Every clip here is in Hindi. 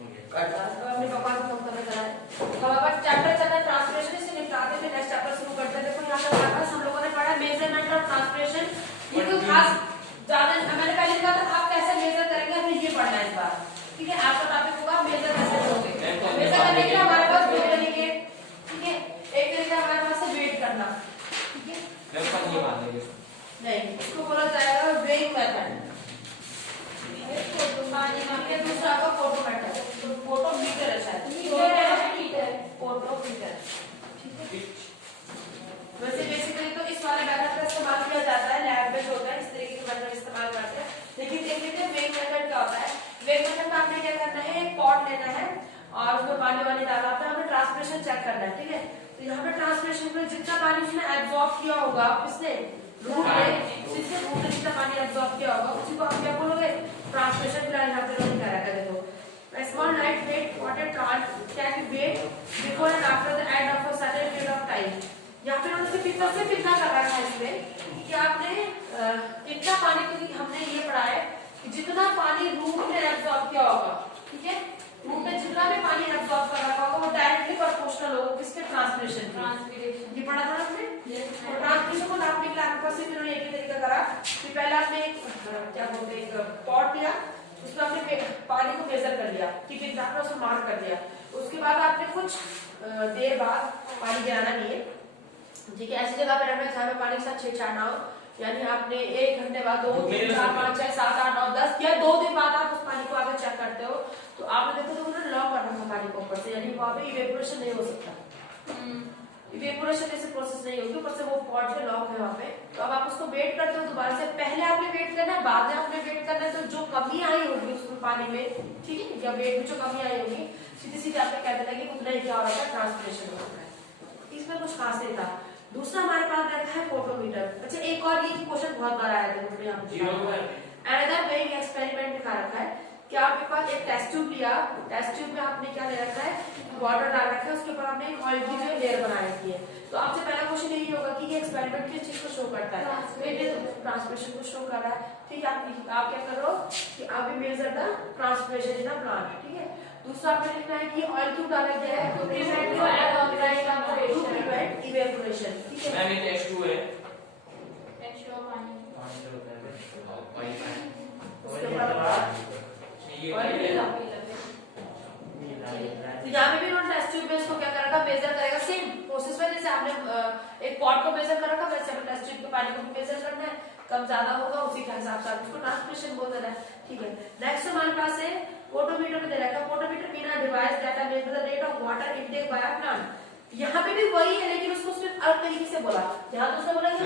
अपने पापा को कम करना चला है। अब अब चैप्टर चल रहा है ट्रांसलेशन, इसे निपटाते हैं, नेक्स्ट चैप्टर शुरू करते हैं। देखो यहाँ पे हमारे पास हम लोगों ने पढ़ा मेजरमेंट और ट्रांसलेशन। ये कोई खास ज्यादा मैंने पहले कहा था आप कैसे मेजर करेंगे, हमें ये पढ़ना है इस बार, ठीक है। आपका टॉपिक होगा मेजर कैसे करोगे। मेजर करने के लिए हमारे पास दो तरीके, ठीक है। एक तरीका हमारे पास है वेट करना, ठीक है, नहीं इसको बोला जाएगा वेइंग मेथड। दूसरा आपका फोटो मेथड, फोटो मीटर है शायद, फोटोमीटर, ठीक है। वैसे बेसिकली तो इस वाले मेथड का इस्तेमाल किया जाता है, लैब में जो होता है इस तरीके के मेथड इस्तेमाल करते हैं। लेकिन देख लेते हैं वेइंग मेथड क्या होता है। वेइंग मेथड में आपने क्या करना है, एक पॉट लेना है और उसमें पानी वाली डालना है, हमें ट्रांसपिरेशन चेक करना है, ठीक है। तो यहाँ पे ट्रांसपिरेशन में जितना पानी उसने एब्जॉर्ब किया होगा, किसने, रूट ने जितना पानी एब्जॉर्ब किया होगा उसी को आप क्या बोलोगे, ट्रांसपिरेशन। फिलहाल यहाँ पे लोग क्या रखा है, देखो A small lightweight potted plant can be weighed before and after the end of a certain period of time. यहाँ पे हमने कितना से कितना कर रखा है इसमें कि आपने कितना पानी, क्योंकि हमने ये पढ़ा है कि जितना पानी रूट ने एब्जॉर्ब किया होगा, ठीक है, रूट ने जितना भी पानी एब्जॉर्ब कर रखा होगा वो डायरेक्टली प्रोपोर्शनल होगा किसके, ट्रांसपिरेशन। ये पढ़ा था आपने। तो ट्रांसपिरेशन को नापने के लिए आपके पास इन्होंने एक ही तरीका करा कि पहले आपने क्या बोलते हैं एक पॉट लिया, उसमें आपने पानी को मेजर कर लिया, ठीक है, आपने उसको मार्क कर दिया। उसके बाद आपने कुछ देर बाद पानी गिराना नहीं है, ठीक है, ऐसी जगह पे रखना जहाँ पे पानी के साथ छेड़छाड़ ना हो। यानी आपने 1 घंटे बाद 2 3 4 5 6 7 8 9 10 या 2 दिन बाद आप उस पानी को आगे चेक करते हो तो आपने देखो तो उन्होंने लॉक कर रखा पानी को ऊपर से, यानी वहां पे इवेपोरेशन नहीं हो सकता, इवेपोरेशन ऐसे प्रोसेस नहीं होगी, ऊपर से वो पॉट जो लॉक है वहां पे। तो अब आप उसको वेट करते हो दोबारा से, पहले आपने वेट करना है, बाद में आपने वेट करना है। तो जो कमी आई होगी उसमें पानी में, ठीक है, या वेट में जो कमी आई होगी सीधे सीधे आपने कहते लगे उतना ही क्या हो रहा है, ट्रांसपिरेशन हो रहा है। इसमें कुछ खास नहीं था। दूसरा हमारे पास रहता है फोटोमीटर। अच्छा एक और ये क्वेश्चन बहुत बार आया था, अनदर वेइंग एक्सपेरिमेंट दिखा रखा है कि आपके पास एक टेस्ट ट्यूब लिया, टेस्ट ट्यूब में आपने क्या ले रखा है, वाटर डाल रखा है, उसके ऊपर आपने एक ऑयल की जो लेयर बना रखी है। तो आपसे पहला क्वेश्चन यही होगा कि ये एक्सपेरिमेंट किस चीज को शो करता है, ट्रांसपिरेशन को शो कर रहा है, ठीक है। आप क्या करो कि अभी measure the transpiration in a plant, ठीक है। दूसरा आपने लिखना है कि ऑयल ट्यूब डाला गया है टू प्रिवेंट इवेपोरेशन, ठीक है। मैम ये H2 है, H2 पानी, तो यहाँ पे भी उन्होंने टेस्ट ट्यूब में इसको क्या करेगा, मेजर करेगा, सेम प्रोसेस में जैसे आपने एक पॉट को मेजर कर रखा वैसे हमें टेस्ट ट्यूब के पानी को भी मेजर करना है, कम ज्यादा होगा उसी के हिसाब से उसको ट्रांसपिरेशन बोल देना है, ठीक है। नेक्स्ट हमारे पास है फोटोमीटर में दे रखा है, photometer mean a device that measures the rate of water intake by a plant. यहाँ पे भी वही है लेकिन उसको सिर्फ अलग तरीके से बोला, यहाँ तो उसने बोला कि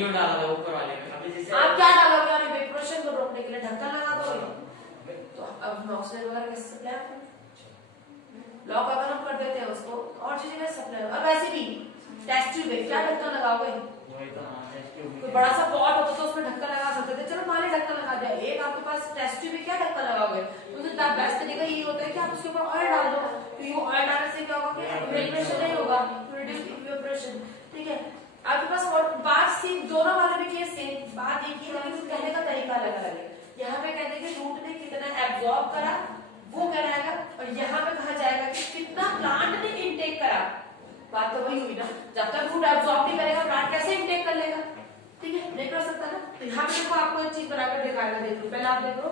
डाला था ऊपर वाले में, आप क्या डालोगे, आप इवेपोरेशन को रोकने के लिए ढक्कन लगा दोगे। तो अब ऑक्सीजन वगैरह कैसे सप्लाई होगा, लॉक अगर हम कर देते हैं उसको और चीजें कैसे सप्लाई होगा। और वैसे भी टेस्ट ट्यूब में क्या ढक्कन लगाओगे, कोई बड़ा सा पॉट होता तो उसमें ढक्कन लगा सकते थे, चलो मान ढक्कन लगा दिया। एक आपके पास टेस्ट ट्यूब में क्या ढक्कन लगाओगे, तो बेस्ट तरीका ये होता है कि आप उसके ऊपर ऑयल डाल दो, तो ये ऑयल डालने से क्या होगा, इवेपोरेशन नहीं होगा, रिड्यूस इवेपोरेशन, ठीक है। आपके पास बात सेम, दोनों वाले भी केस सेम, बात एक ही है लेकिन कहने का तरीका अलग अलग है। यहाँ पे कहते हैं कि रूट ने कितना एब्जॉर्ब करा वो कहलाएगा, और यहाँ पे कहा जाएगा कि कितना प्लांट ने इनटेक करा। बात तो वही हुई ना, जब तक रूट एब्जॉर्ब नहीं करेगा प्लांट कैसे इनटेक कर लेगा, ठीक है, नहीं कर सकता ना। तो यहाँ पे देखो आपको एक चीज बनाकर दिखाएगा, देख लो पहले आप देखो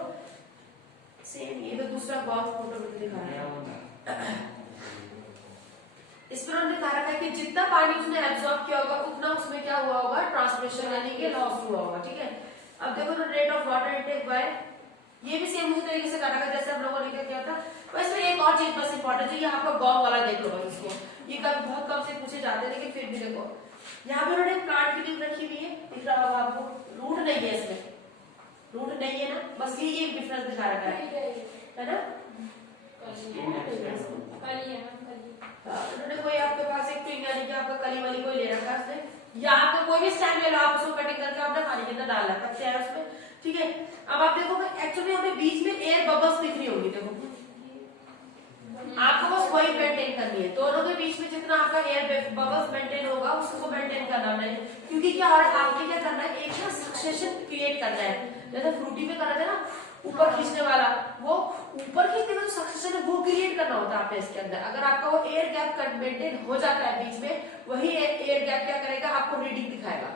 सेम, ये तो दूसरा बहुत फोटो में दिखा रहा है। इसमें उन्होंने दिखा रखा है कि जितना पानी उसने एब्जॉर्ब किया होगा उतना उसमें क्या हुआ होगा, ट्रांसपिरेशन यानी कि लॉस हुआ होगा, ठीक है। अब देखो तो rate of water intake by, ये भी सेम उसी तरीके से कर रखा है जैसे हम लोगों ने क्या किया था। तो इसमें एक और चीज बस इंपॉर्टेंट है, ये आपका गॉग वाला देख लो बस इसको, ये कब बहुत कम से पूछे जाते हैं लेकिन फिर भी देखो यहाँ पे उन्होंने प्लांट की ट्यूब रखी हुई है, दिख रहा होगा आपको, रूट नहीं है इसमें, रूट नहीं है ना, बस ये एक डिफरेंस दिखा रखा है ना। उन्होंने कोई आपके पास एक पिन यानी कि आपका कली वाली कोई ले रखा है उसने, या आपका कोई भी स्टैंड ले लो, आप उसको कटिंग करके आपने पानी के अंदर डाल रखा है उसमें, ठीक है। अब आप देखो एक्चुअली हमें बीच में एयर बबल्स दिख रही होंगी, देखो आपको बस वही मेंटेन करनी है, दोनों के बीच में जितना आपका एयर बबल्स मेंटेन होगा उसको मेंटेन करना है, क्योंकि क्या और आपने क्या करना है, एक ना सक्सेशन क्रिएट करना है, जैसे फ्रूटी में कर रहे थे ना, ऊपर खींचने वाला, वो ऊपर खींचने का जो सक्सेशन है वो क्रिएट करना होता है आपने इसके अंदर। अगर आपका वो एयर गैप मेंटेन हो जाता है बीच में, वही एयर गैप क्या करेगा, आपको रीडिंग दिखाएगा।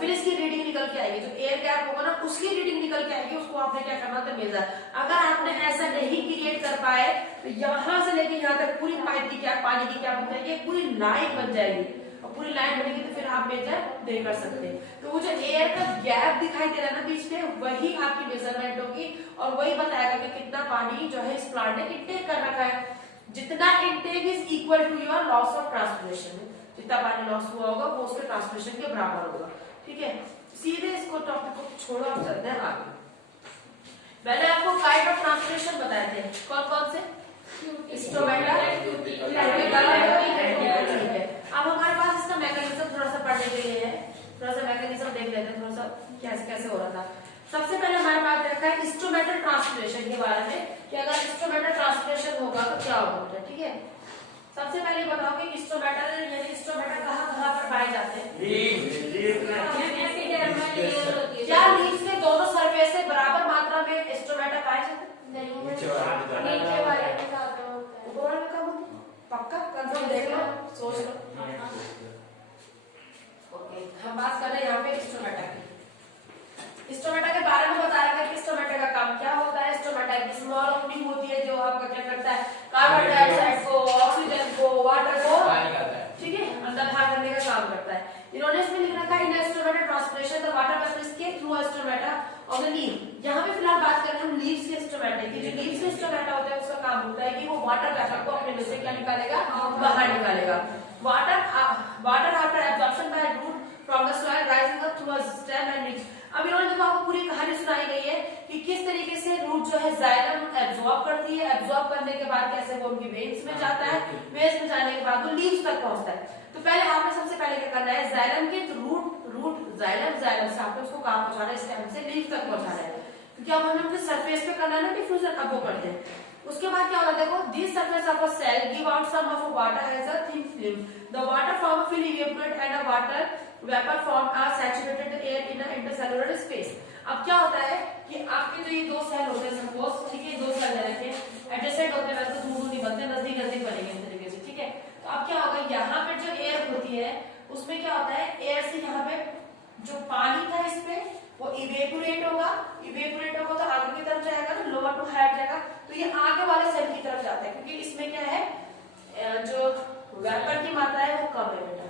फिर इसकी रीडिंग निकल के आएगी, जो एयर गैप होगा ना उसकी रीडिंग निकल के आएगी, उसको आपने क्या करना था मेजर। अगर आपने ऐसा नहीं क्रिएट कर पाए तो यहाँ से लेके यहाँ तक पूरी पाइप की क्या, पानी की क्या बन जाएगी, पूरी लाइन बन जाएगी, और पूरी लाइन बनेगी तो फिर आप मेजर नहीं कर सकते। तो वो जो एयर का गैप दिखाई दे रहा है ना बीच में, वही आपकी मेजरमेंट होगी, और वही बताएगा कि कितना पानी जो है इस प्लांट ने इंटेक कर रखा है। जितना intake is equal to your loss of transpiration, जितना पानी लॉस हुआ होगा वो उसके ट्रांसपिरेशन के बराबर होगा। ठीक है, सीधे इसको टॉपिक को छोड़ो, आप चलते हैं आगे। मैंने आपको काइंड ऑफ ट्रांसपिरेशन बताए थे, कौन कौन से, स्टोमेटा, अब हमारे पास इसका मैकेनिज्म थोड़ा सा पढ़ने के लिए है, थोड़ा सा मैकेनिज्म देख लेते हैं, थोड़ा सा कैसे कैसे हो रहा था। सबसे पहले हमारे पास देखा है इंस्ट्रूमेंटल ट्रांसपिरेशन के बारे में, कि अगर इंस्ट्रूमेंटल ट्रांसपिरेशन होगा तो क्या होगा। ठीक है, सबसे पहले बताओ कि इंस्ट्रूमेंटल यानी इंस्ट्रूमेंटल कहाँ पर पाए जाते हैं। क्या लीव्स के दोनों सरफेस से बराबर मात्रा में इंस्ट्रूमेंटल पाए जाते हैं? नीचे वाले में ज्यादा होता है, ऊपर वाले में कम होता है। पक्का कंफर्म देख लो, सोच लो। ओके, हम बात कर रहे हैं यहाँ पे इंस्ट्रूमेंटल की। इंस्ट्रूमेंटल के बारे में बता रखा है कि इंस्ट्रूमेंटल का काम क्या होता है। इंस्ट्रूमेंटल की स्मॉल ओपनिंग होती है जो आपका क्या करता है, कार्बन डाइऑक्साइड को, ऑक्सीजन को, वाटर को, ठीक है, अंदर बाहर करने का काम करता है। इन्होंने इसमें लिख रखा है in instrumental transpiration the water vessel escape through instrumenta of the leaf. यहाँ पे फिलहाल बात कर रहे हैं हम लीव्स के इंस्ट्रूमेंटा की। जो लीव्स के इंस्ट्रूमेंटा होता है उसका काम होता है कि वो वाटर वेपर को अपने में से क्या निकालेगा, बाहर निकालेगा। Water after absorption by root from the soil rising up through a stem and leaves. अब इन्होंने देखो आपको पूरी कहानी सुनाई गई है कि किस तरीके से रूट जो है जाइलम एब्जॉर्ब करती है, एब्जॉर्ब करने के बाद कैसे वो उनकी वेन्स में जाता है, वेन्स में जाने के बाद वो लीव्स तक पहुंचता है। तो पहले आपने सबसे पहले क्या करना है, जाइलम के रूट जाइलम से आपने उसको कहां पहुंचाना है, स्टेम से लीफ तक पहुंचाना है, क्योंकि अब हमें अपने सरफेस पे करना है ना डिफ्यूजन, अब वो करते हैं। उसके बाद क्या होता है, देखो this surface of a cell give out some of water as a thin film, the water form will evaporate and a water vapour form are saturated air in a intercellular space. अब क्या होता है कि आपके जो ये दो सेल होते हैं, सपोज ठीक है, दो सेल ले रखे हैं, एडजेसेंट होते हैं, वैसे तो दूर नहीं बनते, नजदीक नजदीक बनेंगे इस तरीके से। ठीक है, तो अब क्या होगा, यहाँ पे जो एयर होती है उसमें क्या होता है, एयर से यहाँ पे जो पानी था इस पे वो इवेपोरेट होगा तो आगे की तरफ जाएगा ना, लोअर टू हायर जाएगा, तो ये आगे वाले सेल की तरफ जाता है, क्योंकि इसमें क्या है जो वेपर की मात्रा है वो कम है बेटा,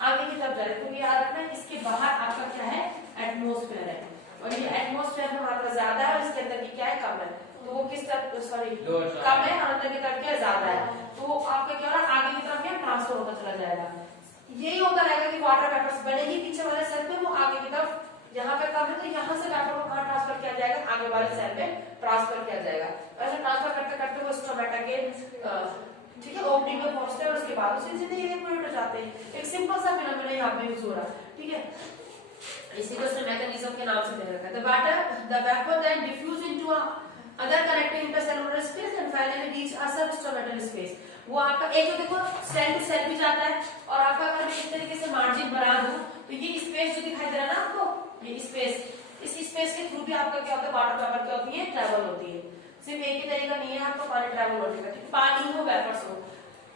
आगे की तरफ जा रहा है। तो याद रखना इसके बाहर आपका क्या है, एटमॉस्फेयर है, और ये एटमॉस्फेयर में मात्रा ज्यादा है और इसके अंदर की क्या है, कम है। तो वो किस तरफ, सॉरी कम है और अंदर की तरफ क्या ज्यादा है, तो आपका क्या हो रहा है, आगे की तरफ क्या ट्रांसफर होता चला जाएगा। यही होता रहेगा कि वाटर वेपर्स बनेगी पीछे वाले सेल पे, वो आगे की तरफ, यहाँ पे कम है तो यहाँ से वेपर को कहाँ ट्रांसफर किया जाएगा, आगे वाले सेल पे ट्रांसफर किया जाएगा। ऐसे ट्रांसफर करते करते वो स्टोमेटा के ठीक है ओपनिंग में पहुंचते हैं और उसके बाद उसी से इवेपोरेट हो जाते हैं। एक सिंपल सा फिनोमेना यहाँ पे यूज हो रहा है। ठीक है, इसी को उसने मैकेनिज्म के नाम से दे रखा है। The vapour then diffuse into other connecting intercellular space and finally reach a substomatal space. वो आपका एक तो देखो सेल टू सेल भी जाता है, और आपका अगर मैं इस तरीके से मार्जिन बना दूं तो ये स्पेस जो दिखाई दे रहा है ना आपको, ये स्पेस, इस स्पेस के थ्रू भी आपका क्या होता है, वाटर वेपर क्या होती है, ट्रैवल होती है। सिर्फ एक ही तरीका नहीं है आपको पानी ट्रैवल होने का, पानी हो वेपर्स हो,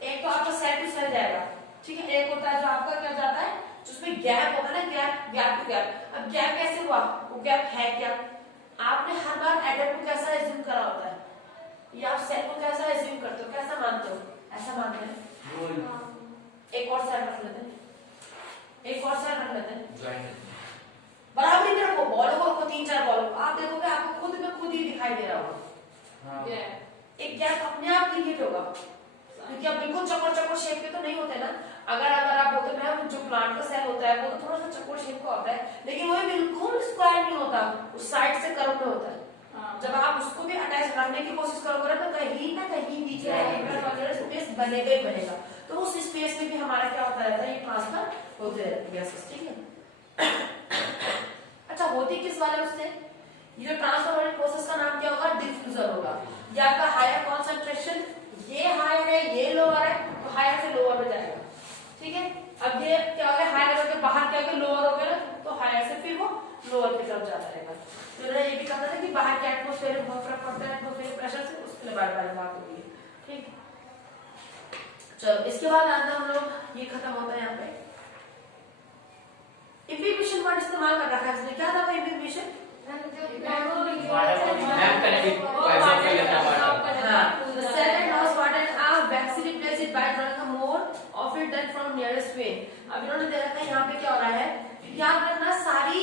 एक तो आपका सेल टू सेल जाएगा, ठीक है, एक होता है जो आपका क्या जाता है, जिसमें गैप होता है ना, गैप टू गैप। अब गैप कैसे हुआ, वो गैप है क्या, आपने हर बार एटम को कैसा एज्यूम करा होता है, या आप सेल को कैसा एज्यूम करते हो, कैसा मानते हो, ऐसा मानते हैं। एक और सेल रख लेते हैं, एक और सेल रख लेते हैं, बराबर ही रखो, बॉल को 3-4 बॉल, आप देखोगे आपको खुद में खुद ही दिखाई दे रहा होगा। एक गैप अपने आप क्रिएट होगा, क्योंकि आप बिल्कुल चौकोर शेप के तो नहीं होते ना। अगर आप बोलते हैं जो प्लांट का सेल होता है वो तो थोड़ा सा चौकोर शेप का होता है, लेकिन वो बिल्कुल स्क्वायर नहीं होता, उस साइड से कर्व में होता है। जब आप उसको भी अटैच रखने की कोशिश करोगे तो कहीं ना कहीं बीच में स्पेस बनेगा ही बनेगा, तो उस स्पेस में भी हमारा क्या होता रहता है, ये ट्रांसफर होते रहते हैं। ठीक है, अच्छा होती किस वाले उससे, ये जो ट्रांसफर वाले प्रोसेस का नाम क्या होगा, डिफ्यूजर होगा। ये आपका हायर कॉन्सेंट्रेशन, ये हायर है ये लोअर है, तो हायर से लोअर में जाएगा। ठीक है, अब ये क्या हो गया, हायर होकर बाहर क्या हो गया, लोअर हो गया, तो हायर से फिर वो स्लोअर की तरफ जाता रहेगा। तो उन्होंने ये भी कहा था कि बाहर के एटमॉस्फेयर में बहुत फर्क पड़ता है एटमॉस्फेरिक प्रेशर से, उसके लिए बार बार बात होगी। ठीक, चलो इसके बाद आता हम लोग, ये खत्म होता है यहाँ पे। इम्बिबिशन वर्ड इस्तेमाल कर रखा है इसने, क्या था इम्बिबिशन? अब इन्होंने दे रखा है यहाँ पे क्या हो रहा है, याद रखना सारी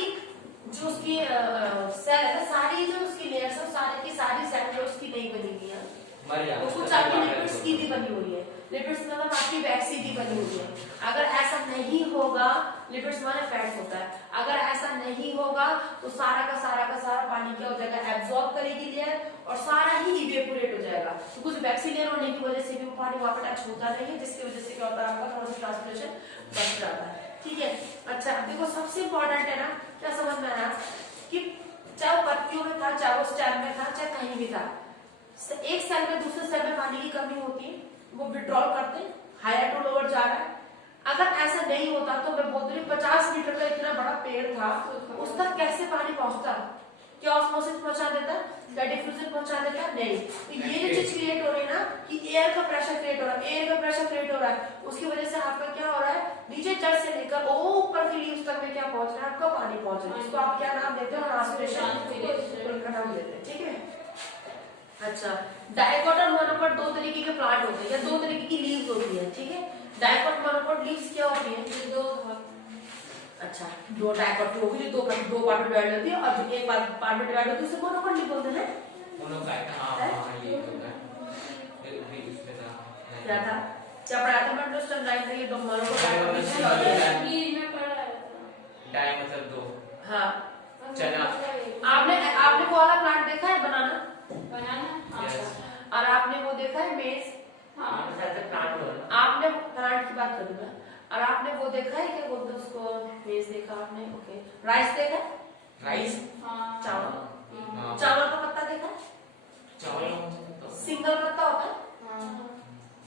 जो उसकी सेल है ना, सारी जो उसकी लेयर्स है सारी की सारी सेल जो उसकी नहीं बनी हुई है, वो कुछ आपकी लिपिड्स की भी बनी हुई है। लिपिड्स मतलब आपकी वैक्सी की बनी हुई है। अगर ऐसा नहीं होगा, लिपिड्स माने फैट्स होता है, अगर ऐसा नहीं होगा तो सारा का सारा पानी क्या हो जाएगा, एब्जॉर्ब करेगी लेयर और सारा ही इवेपोरेट हो जाएगा। तो कुछ वैक्सी लेयर होने की वजह से भी वो पानी वहां पर टच होता नहीं है, जिसकी वजह से क्या होता है, आपका थोड़ा सा ट्रांसपिरेशन बच जाता है। ठीक है, अच्छा देखो सबसे इंपॉर्टेंट है ना, क्या समझ में आया कि चाहे वो पत्तियों में था, चाहे वो स्टेम में था, चाहे कहीं भी था, एक सेल में दूसरे सेल में पानी की कमी होती है, वो विड्रॉल करते हैं, हायर टू लोअर जा रहा है। अगर ऐसा नहीं होता तो मैं बोल रही 50 मीटर का इतना बड़ा पेड़ था, उस तक कैसे पानी पहुंचता? क्या ऑस्मोसिस पहुंचा देता, क्या डिफ्यूजन पहुंचा देता? नहीं। तो ये जो चीज क्रिएट हो रही है ना कि एयर का प्रेशर क्रिएट हो रहा है, एयर का प्रेशर क्रिएट हो रहा है, उसकी वजह से आपका क्या हो रहा है, नीचे जड़ से लेकर ऊपर की लीव्स तक में क्या पहुंच रहा है, आपका पानी पहुंच रहा है। इसको आप क्या नाम देते हो, ट्रांसपिरेशन का नाम देते हैं। ठीक है, अच्छा डाइकोट और मोनोकोट दो तरीके के प्लांट होते हैं या दो तरीके की लीव्स होती है। ठीक है, डाइकोट मोनोकोट लीव्स क्या होती है, दो, अच्छा दो डाइकोट होगी जो दो पार्ट में डिवाइड होती है, और जो एक पार्ट में डिवाइड होती है उसे मोनोकोट लीव बोलते हैं। क्या था, क्या पढ़ा था मैं स्टैंड लाइन में, ये दो मोनोकोट मतलब दो। हाँ चना, आपने वो वाला प्लांट देखा है, बनाना Yes. और आपने वो देखा है मेज, आपने प्लांट की बात करूंगा, और आपने वो देखा है क्या बोलते हैं उसको, मेज देखा आपने, ओके राइस देखा है, राइस, चावल, चावल का पत्ता देखा है, चावल सिंगल पत्ता होता है,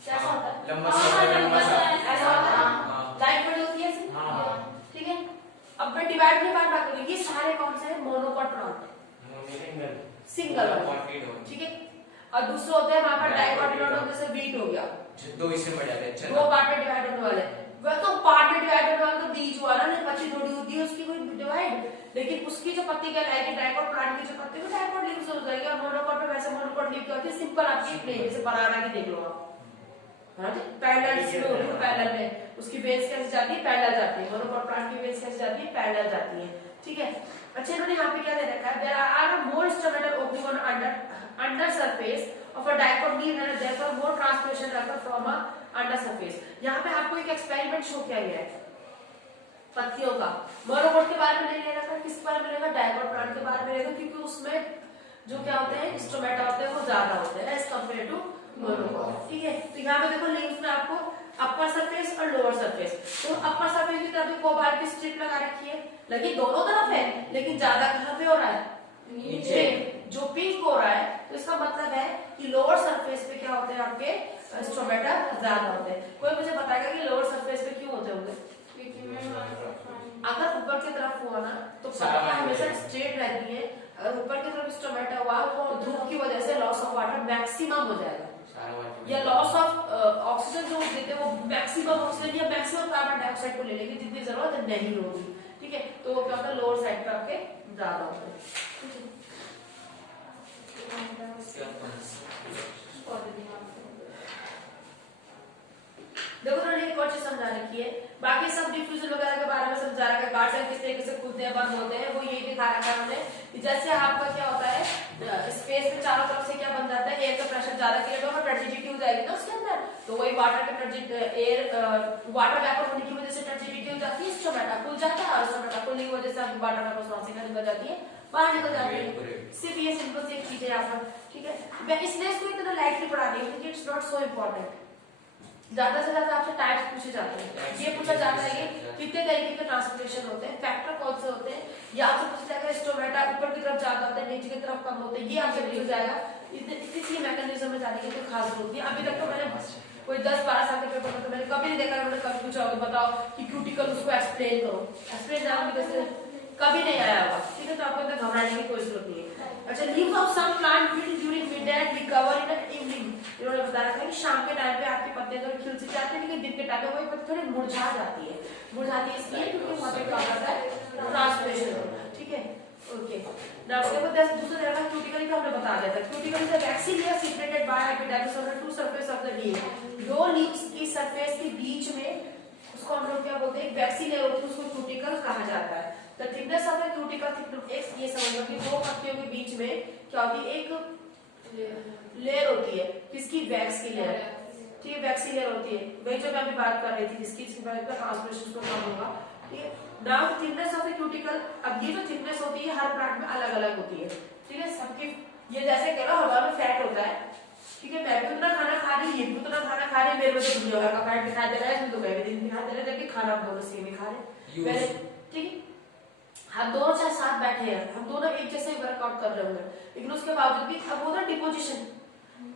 कैसा होता है, लंबा सा ऐसा होता है, लाइन बड़ी होती है ऐसे। ठीक है, अब मैं डिवाइड में बात करूंगी, ये सारे कौन से हैं, मोनोकोट प्लांट, सिंगल। ठीक है, और दूसरा होता है वहां पर डाइकोटिलेडोन, जैसे वीट हो गया, दो इसमें बढ़ जाते हैं, दो पार्ट में डिवाइड होने वाले। वह तो पार्ट में डिवाइड होने वाला तो बीज वाला नहीं, पत्ती थोड़ी होती है उसकी कोई डिवाइड, लेकिन उसकी जो पत्ती कहलाएगी डाइकोट प्लांट की जो पत्ती वो डाइकोट लीव्स हो जाएगी। और मोनोकोट में वैसे मोनोकोट लीव क्या होती है, सिंपल आपकी प्लेन, जैसे बनाना की देख लो आप, पैरेलल में, पैरेलल में उसकी बेस कैसे जाती है, पैरेलल जाती है, मोनोकोट प्लांट की बेस कैसे जाती है, पैरेलल जाती है। ठीक है, अच्छा इन्होंने यहाँ पे क्या दे रखा है, there are more instrumental opening on under surface of a dicot leave and therefore more transpiration occur from a under surface. यहाँ पे आपको एक एक्सपेरिमेंट शो किया गया है पत्तियों का, मोनोकोट के बारे में नहीं ले रखा, किस बारे में लेगा, डाइकोट प्लांट के बारे में लेगा, क्योंकि उसमें जो क्या होते हैं इंस्ट्रूमेंटा होते हैं वो ज्यादा होते हैं एज कम्पेयर टू मोनोकोट। ठीक है, तो यहाँ पे देखो लीव्स में आपको अपर सरफेस और लोअर सरफेस, तो अपर सरफेस की तरफ कोबाल्ट की स्ट्रिप लगा रखी है, लगी दोनों तरफ है, लेकिन ज्यादा कहाँ पे हो रहा है, नीचे जो पिंक हो रहा है, तो इसका मतलब है कि लोअर सरफेस पे क्या होते हैं आपके स्ट्रोमेटा ज्यादा होते हैं। कोई मुझे बताएगा कि लोअर सरफेस पे क्यों होते होंगे? अगर ऊपर की तरफ हुआ ना तो पत्तियां हमेशा स्ट्रेट रहती है, अगर ऊपर की तरफ स्ट्रोमेटा हुआ तो धूप की वजह से लॉस ऑफ वाटर मैक्सिमम हो जाएगा, या लॉस ऑफ ऑक्सीजन जो देते हैं वो मैक्सिमम ऑक्सीजन या मैक्सिमम कार्बन डाइऑक्साइड को ले लेंगे जितनी जरूरत नहीं होगी। ठीक है, तो वो क्या होता है, लोअर साइड पे आपके ज्यादा होते हैं। देखो तो एक और चीज समझा रखी है, बाकी सब डिफ्यूजन वगैरह के बारे में समझा रखा है, गार्ड सेल किस तरीके से खुलते हैं बंद होते हैं, वो यही दिखा रखा है हमने कि जैसे आपका क्या होता है स्पेस में चारों तरफ से क्या बन जाता है, एयर का प्रेशर ज्यादा क्रिएट होगा, टर्जिडिटी हो जाएगी ना उसके अंदर, तो वही वाटर का एयर वाटर वेपर होने की वजह से टर्जिडिटी हो जाती है, स्ट्रोमेटा खुल जाता है, और स्ट्रोमेटा खुलने की वजह से वाटर वेपर श्वासिका निकल जाती है, बाहर निकल जाती है। सिर्फ ये सिंपल सी एक चीज है यहाँ पर। ठीक है, मैं इसलिए इसको इतना लाइटली पढ़ा रही हूँ क्योंकि इट्स नॉट सो इम्पोर्टेंट। ज्यादा से ज्यादा आपसे टाइप्स पूछे जाते हैं, ये पूछा जाता है कि कितने तरीके के ट्रांसपोर्टेशन होते हैं, फैक्टर कौन से होते हैं, या आपसे पूछा जाएगा स्ट्रोमेटा ऊपर की तरफ ज्यादा होता है नीचे की तरफ कम होते हैं, ये आपसे पूछा जाएगा। इसी मैकेनिज्म में जाने की कोई खास जरूरत नहीं। अभी तक तो मैंने कोई 10-12 साल के पेपर में तो मैंने कभी नहीं देखा, मैंने कभी पूछा होगा बताओ कि क्यूटिकल उसको एक्सप्लेन करो, एक्सप्लेन जानोगे कैसे, कभी नहीं आया होगा, ठीक है, तो आपको इतना घबराने की कोई जरूरत नहीं है। अच्छा, leaves of some plant will during mid day and recover in the evening, इन्होंने बताया था कि शाम के टाइम पे आपके पत्ते थोड़े खिल से जाते हैं, लेकिन दिन के टाइम पे वही पत्ते थोड़े मुरझा जाती है, मुरझाती है इसलिए क्योंकि वहां पे क्या होता है, ट्रांसपिरेशन होता है, ठीक है। ओके, नाउ उसके बाद दूसरा तरह का क्यूटिकल का हमने बता दिया था। Cuticle is a waxy layer separated by epidermis of the two surface of the leaf, दो लीव्स की सरफेस के बीच में उसको हम लोग क्या बोलते हैं, एक वैक्सी लेयर होती है, उसको क्यूटिकल कहा जाता है। The thickness of the cuticle एक ये समझ लो कि दो पत्तियों के बीच में क्या होती है, एक लेयर होती है, किसकी, वैक्स की लेयर, ठीक है, वैक्सी लेयर होती है, वही जो मैं अभी बात कर रही थी, जिसकी बात का ट्रांसमिशन को कम होगा, ठीक है। Now thickness of the cuticle, अब ये जो थिकनेस होती है हर प्लांट में अलग अलग होती है, ठीक है, सबकी, ये जैसे कह लो हवा में फैट होता है, ठीक है, मैं भी उतना खाना खा रही, ये भी उतना खाना खा रही, मेरे में तो दुनिया का फैट दिखाई दे रहा है, इसमें तो मैं भी दिन दिखाई दे रहा है, जबकि खाना हम दोनों सेम ही खा रहे, ठीक है, हम दोनों चाहे साथ बैठे हैं, हम दोनों एक जैसे वर्कआउट कर रहे होंगे, लेकिन उसके बावजूद भी अब होता है डिपोजिशन,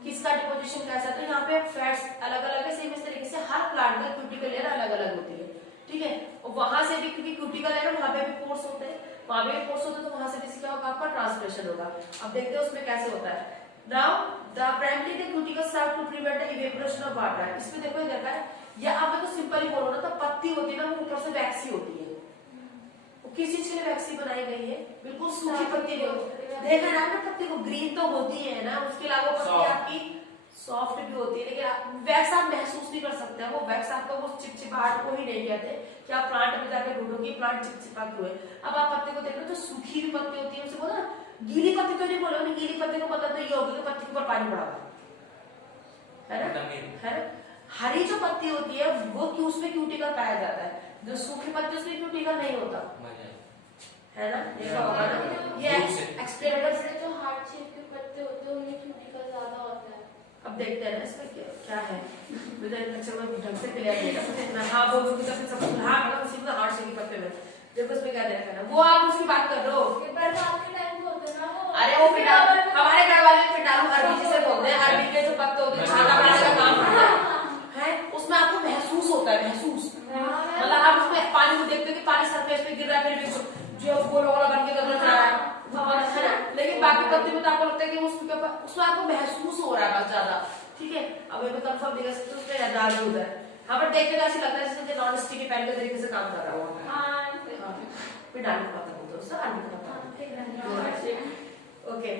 किसका डिपोजिशन कैसा, तो यहाँ पे फैट्स अलग अलग है, सेम इस तरीके से हर प्लांट का क्यूटिकल लेयर अलग अलग होती है, ठीक है, और वहां से भी क्योंकि क्यूटिकल लेयर वहां पे भी पोर्स होते हैं, वहां पे भी पोर्स होते हैं, तो वहां से भी क्या होगा, आपका ट्रांसपिरेशन होगा। अब देखते हैं उसमें कैसे होता है। Now the primary the cuticle serve to prevent the evaporation of water, इसमें देखो ये देखा है, या आप तो सिंपल ही बोलो ना, तो पत्ती होती है ना, वो ऊपर से वैक्सी होती है, किस चीज के लिए वैक्सी बनाई गई है, बिल्कुल सूखी पत्ती देखा ना, पत्ती को ग्रीन तो होती है ना, उसके अलावा पत्ती आपकी सॉफ्ट भी होती है, लेकिन वैक्स आप महसूस नहीं कर सकते हैं, वो वैक्स आपको वो चिपचिपाहट को ही नहीं कहते कि आप प्लांट में जाकर ढूंढोगे प्लांट चिपचिपा क्यों है। अब आप पत्ते को देख लो, जो सूखी भी पत्ती होती है उसे बोला, गीली पत्ती तो नहीं बोलो, गीली पत्ती को पता तो ये होगी कि पत्ती के ऊपर पानी पड़ा हुआ है ना, हरी जो पत्ती होती है वो उसमें क्यूटिकल पाया जाता है, जो सूखी पत्ती उसमें क्यूटिकल नहीं होता है ना, देखा होगा ना, ये एक्सपेरिमेंट से जो हार्ट शेप के पत्ते होते हैं उनमें क्यूटिकल ज्यादा होता है। अब देखते हैं ना इसमें क्या है, मुझे अच्छा वो ढंग से क्लियर नहीं है इतना, हाँ वो भी तो सब हाँ मतलब उसी में हार्ट शेप के पत्ते में देखो उसमें क्या देखा है, वो आप उसकी बात कर रहे हो, ये बरसात के टाइम पे होते हैं ना वो, अरे वो फिटाल हमारे घर वाले फिटाल अरबी जिसे बोलते हैं, अरबी के जो पत्ते होते हैं छाता बनाने का काम करते हैं, उसमें आपको महसूस होता है, महसूस मतलब आप उसमें पानी को देखते हो कि पानी सरफेस पे गिर रहा है, फिर भी जो गोला गोला बन के कदम जा रहा है ना, लेकिन बाकी पत्ती में तो आपको लगता है कि उसमें आपको महसूस हो रहा है बस ज्यादा, ठीक है। अब ये कंफर्म नहीं कर सकते उसमें यादार भी होता है, हाँ पर देखते तो ऐसे लगता है जैसे नॉन स्टिकी पैन के तरीके से काम कर रहा हो, फिर डालने का पता बोलते हो सर, ओके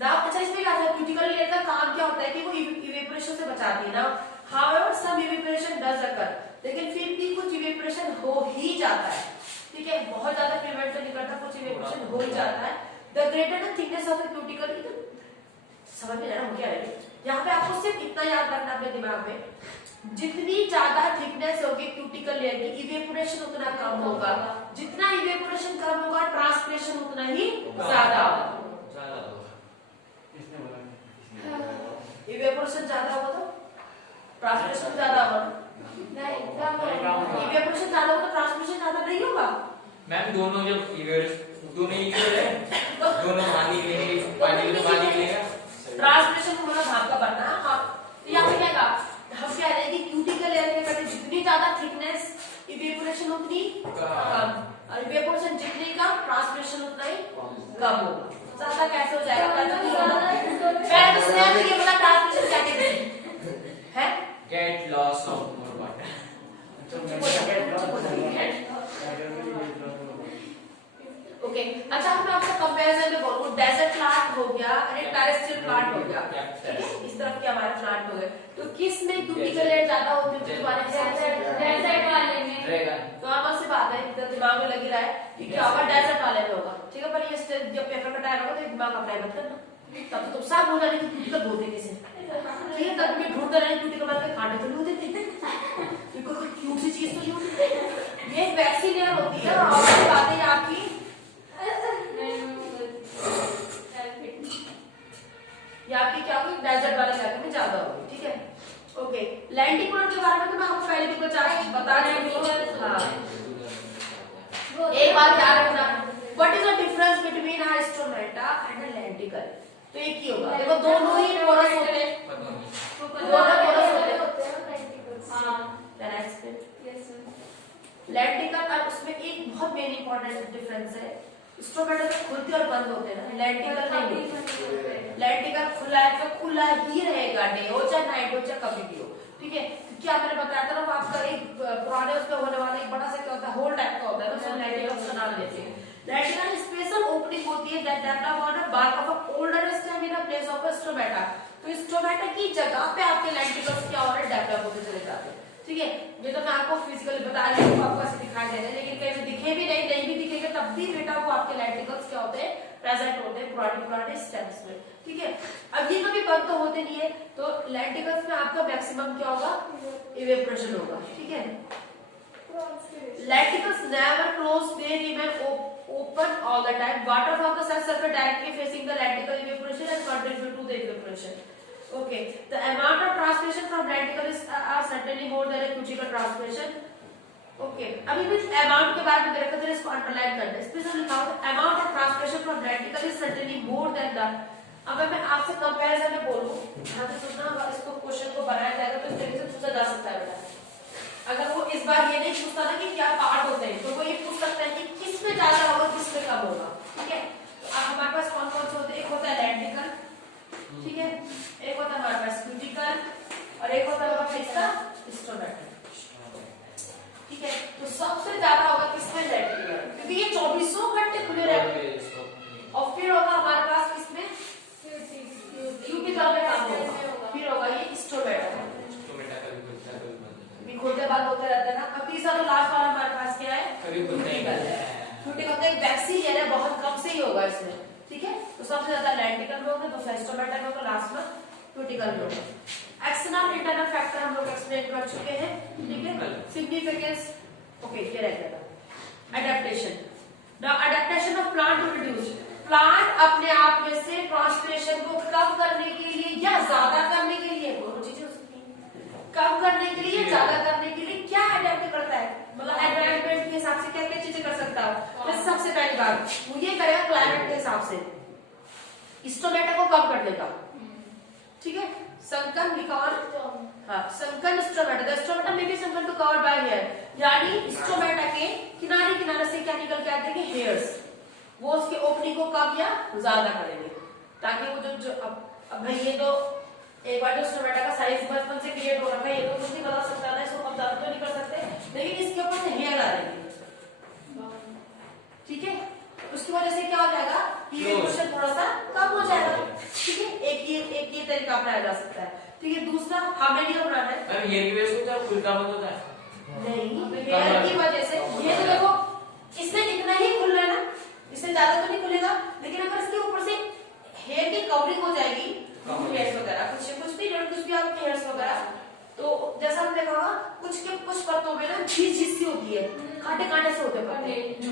ना। अच्छा इसमें क्या था, क्यूटिकल लेयर का काम क्या होता है कि वो इवेपोरेशन से बचाती है ना, हाउएवर सम इवेपोरेशन डज अकर, लेकिन फिर भी कुछ इवेपोरेशन हो ही जाता है, ठीक है, बहुत ज्यादा प्रिवेंट तो नहीं करता, कुछ इवेपोरेशन हो ही जाता है। The greater the thickness of the cuticle, समझ में आ रहा है क्या है, यहाँ पे आपको सिर्फ इतना याद रखना अपने दिमाग में, जितनी ज्यादा थिकनेस होगी क्यूटिकल लेयर की, इवेपोरेशन उतना कम होगा, जितना इवेपोरेशन कम होगा ट्रांसपिरेशन उतना ही ज्यादा होगा, इवेपोरेशन ज्यादा होगा तो ट्रांसपिरेशन ज्यादा होगा, इवेपोरेशन ज्यादा होगा तो ट्रांसपिरेशन ज्यादा नहीं होगा मैम, दोनों जब दोनों इक्वल है, दोनों पानी निकलेगा, ट्रांसपिरेशन को मतलब भाप का बनना, तो यहाँ पे क्या कहा, हम क्या है कि क्यूटिकल लेयर के करते जितनी ज्यादा थिकनेस इवेपोरेशन उतनी कम, और इवेपोरेशन जितनी कम ट्रांसपिरेशन उतना ही कम होगा, ज्यादा कैसे हो जाएगा, पहले तो सुना था ये बोला ट्रांसपिरेशन क्या कहते हैं, get loss of more water, okay. अच्छा मैं आपसे कंपैरिजन में बोलूं, डेजर्ट प्लांट हो गया, अरे टेरेस्ट्रियल प्लांट हो गया, इस तरफ के हमारे प्लांट हो गए, तो किस में क्यूटिकल लेयर ज्यादा होती है, तुम्हारे डेजर्ट वाले में, तो नॉर्मल सी बात है, इधर दिमाग में लगी रहा है कि क्या होगा, डेजर्ट वाले में होगा, ठीक है, पर ये जब पेपर का टाइम होगा तो दिमाग अप्लाई मत करना, तब तो तुम सब हो जाने की क्यूटिकल बोलते कैसे, ठीक है, तब भी ढूंढते रहे क्यूटिकल बाद में खाने तो नहीं होते, कोई क्यूट सी चीज तो नहीं होती, ये वैक्सी लेयर होती है, और बात है आपकी या आपकी क्या होगी, डेजर्ट वाले इलाके में ज्यादा होगी, ठीक है, ओके। लैंडिंग प्लांट के बारे में तो मैं आपको पहले भी कुछ बता चुकी हूँ, हाँ एक बात याद रखना, what is the difference between a stomata and a lenticel, तो एक ही होगा, देखो दोनों ही पोरस होते हैं, दोनों पोरस होते हैं, हां लेंटिकल और उसमें एक बहुत मेन इंपॉर्टेंट डिफरेंस है बंद होते हैं ना, लेंटिकल नहीं होते। होते हैं। लेंटिकल खुला है तो खुला ही रहेगा, डे हो चाहे नाइट हो चाहे कभी भी हो, ठीक है। क्या मैंने बताया था ना, वो आपका एक पुराने उसमें होने वाला एक बड़ा सा क्या होता है, होल टाइप का होता है ना, उसमें लेंटिकल्स का नाम देते हैं। लेंटिकल स्पेशल ओपनिंग होती है that develop on the bark of a older stem in a place of a stomata. तो स्टोमेटा की जगह पे आपके लेंटिकल्स क्या हो रहे हैं, डेवलप होते चले जाते हैं, ठीक है। ये तो मैं आपको फिजिकली बता रही हूँ, आपको ऐसे दिखाई दे रहे हैं, लेकिन कहीं दिखे भी नहीं भी दिखेंगे तब भी बेटा वो आपके लेंटिकल्स क्या होते हैं, प्रेजेंट होते हैं पुराने स्टेम्स में, ठीक है। अब ये कभी बंद तो होते नहीं है, तो लेंटिकल्स में आपका मैक्सिमम क्या होगा, इवेपोरेशन होगा, ठीक है। Lenticles never close; they remain open all the time. Water from the sun surface directly facing the lenticle evaporation and contribute to the evaporation. Okay, the amount of transpiration from lenticle is are certainly more than a cuticle transpiration. Okay, अभी भी amount के बारे में देखते हैं, इसको अंडरलाइन करना है। इसमें लिखा हुआ है amount of transpiration from lenticle is certainly more than the। अब मैं आपसे कंपैरिजन में बोलूं, ध्यान से सुनना, इसको क्वेश्चन को बनाया जाएगा तो इस तरीके से पूछा जा सकता है बेटा। अगर वो इस बार ये नहीं पूछता ना कि क्या पार्ट होते हैं, तो वो ये पूछ सकता है कि किसमें ज्यादा होगा किसमें कम होगा, ठीक है। तो अब हमारे पास कौन कौन से होते हैं, एक होता है लेंटिकल, ठीक है, एक होता है हमारे पास क्यूटिकल और एक होता है इसका स्टोमेटा, ठीक है। तो सबसे ज्यादा होगा किसमें, लेंटिकल, क्योंकि ये 24 घंटे खुले रहते हैं। और फिर होगा हमारे पास किसमें, क्यूटिकल में काम होगा, फिर होगा ये स्टोमेटा, खुलते बाद होते रहते हैं ना। अब तीसरा तो लास्ट वाला हमारे पास क्या है, क्यूटिकल है। क्यूटिकल तो एक बैक्टीरिया है, बहुत कम से ही होगा इसमें, ठीक है। तो सबसे ज्यादा लेंटिकल में होगा, दूसरा स्टोमेटा में होगा, लास्ट में क्यूटिकल में होगा। एक्सटर्नल इंटरनल फैक्टर हम लोग एक्सप्लेन कर चुके हैं, ठीक है। सिग्निफिकेंस, ओके, ये रह गया था। Adaptation, the adaptation of plant to reduce, plant अपने आप में से ट्रांसपिरेशन को कम करने के लिए या ज्यादा करने के लिए, दोनों चीजें हो सकती हैं, कम करने के लिए, ज्यादा करने के लिए क्या अडेप्ट करता है, मतलब एनवायरनमेंट के हिसाब से क्या क्या चीजें कर सकता है। तो सबसे पहली बात वो ये करेगा क्लाइमेट के हिसाब से स्टोमेटा को कम कर देगा, ठीक है। संकन लिखा और हाँ, संकन स्टोमेटा, द स्टोमेटा में भी sunken to cover by hair, यानी स्टोमेटा के किनारे किनारे से क्या निकल के आते हैं, हेयर्स, वो उसके ओपनिंग को कम या ज्यादा करेंगे, ताकि वो जो अब भाई ये तो एक बार जो स्टोमेटा का साइज बचपन से क्रिएट हो रखा है, ये तो कुछ नहीं बदल सकता ना, इसको कम ज्यादा तो नहीं कर सकते, लेकिन इसके ऊपर से हेयर आ रहेंगे, ठीक है। उसकी वजह से क्या हो जाएगा, इवेपोरेशन थोड़ा सा कम हो जाएगा, ठीक है। एक ये तरीका अपनाया जा सकता है, ठीक है। दूसरा हमें नहीं बनाना है, मैम ये भी होता है, खुलता बंद होता है नहीं, हेयर की वजह से। ये तो देखो इससे इतना ही खुल रहा है ना, इससे ज्यादा तो नहीं खुलेगा, लेकिन अगर इसके ऊपर से हेयर की कवरिंग हो जाएगी, हेयर्स वगैरह कुछ भी आपके हेयर्स वगैरह, तो जैसा हमने देखा होगा कुछ पत्तों में ना झीझ सी होती है, कांटे कांटे से होते हैं पत्ते,